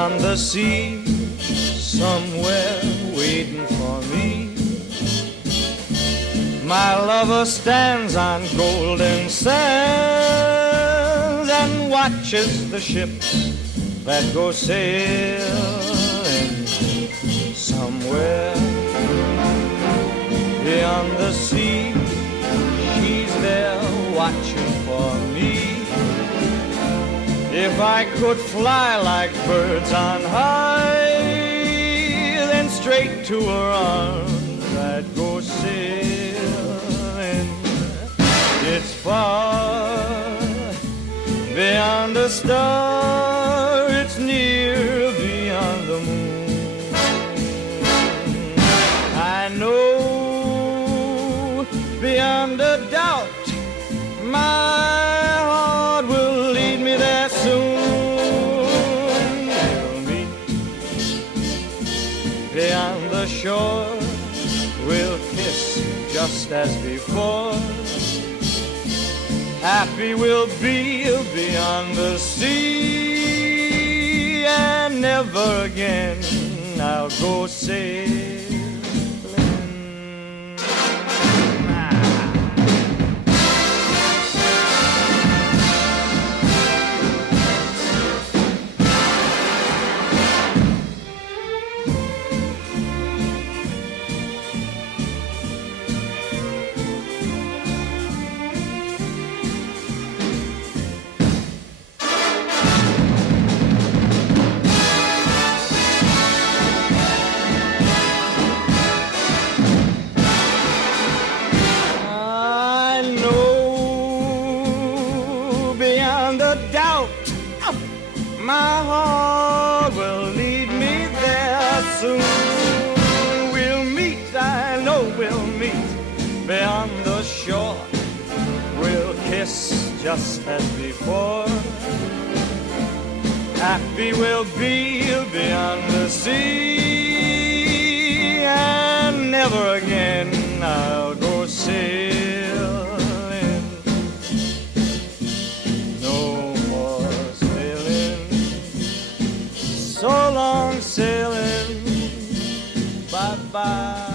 beyond the sea, somewhere waiting for me. My lover stands on golden sands and watches the ships that go sailing somewhere beyond the sea. She's there watching for me. If I could fly like birds on high, then straight to her arms I'd go sailing. It's far beyond a star, it's near beyond the moon. I know beyond a doubt my heart will lead me there soon. We'll meet beyond the shore, we'll kiss just as before. Happy we'll be beyond the sea, and never again I'll go sailing. Beyond a doubt, my heart will lead me there soon. We'll meet, I know we'll meet beyond the shore. We'll kiss just as before. Happy we'll be beyond the sea, and never again I'll go sailing. So long sailing, bye-bye.